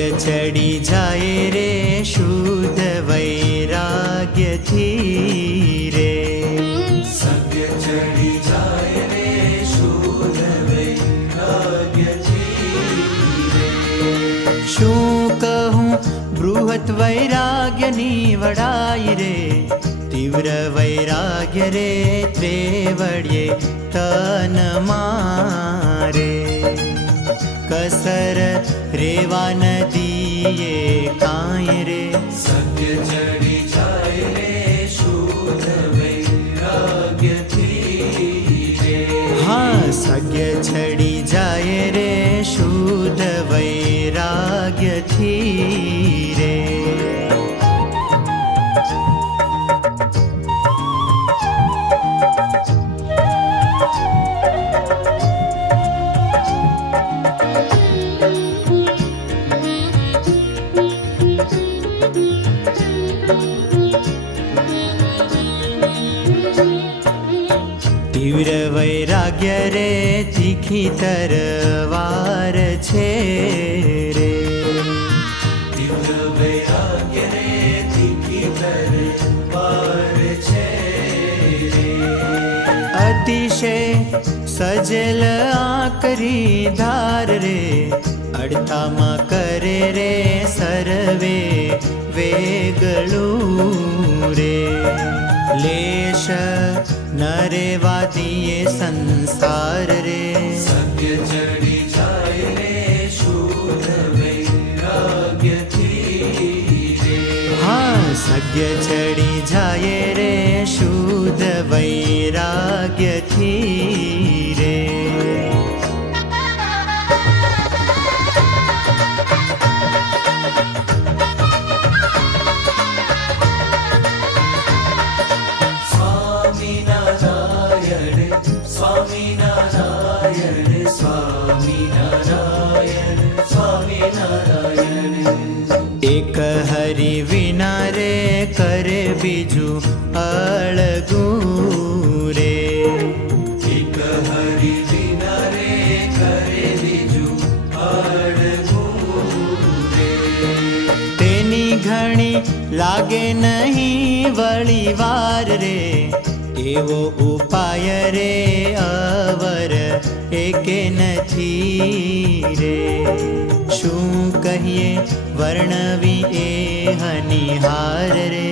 સગ્ય ચડી જાય રે શુદ્ધ વૈરાગ્યથી રે. સગ્ય ચડી જાય રે શુદ્ધ વૈરાગ્યથી રે. શું કહું બૃહત વૈરાગ્યની વડાઈ રે, તીવ્ર વૈરાગ્ય રે ત્રેવડ્યે તન મારે. કસર રેવા નદીએ કાંઈ રે, સગ્ય ચડી જાય રે શુદ્ધ વૈરાગ્યથી રે. હા સગ્ય છડી જાય રે શુદ્ધ વૈરાગ્યથી રે. તીવ્ર વૈરાગ્ય રે તીખી તરવાર છે રે. તીવ્ર વૈરાગ્ય રે તીખી તરવાર છે રે. અતિશય સજલ આકરી ધાર રે, અડતામાં કરે રે સર્વે વેગળું રે. લેશ ન રેવા દિયે સંસાર રે, સગ્ય ચડી જાય રે શુદ્ધ વૈરાગ્યથી રે. હા સગ્ય ચડી જાય રે શુદ્ધ વૈરાગ્યથી રે. સ્વામિનારાયણ સ્વામિનારાયણ સ્વામિનારાયણ. એક હરિ વિના રે કરે બીજું અળગું રે. એક હરિ વિના રે કરે બીજું અળગું રે. તેની ઘણી લાગે નહીં વળી વાર રે, એવો ઉપાય રે અવર એકે નથી રે. શું કહીએ વર્ણવી એ હનિહાર રે.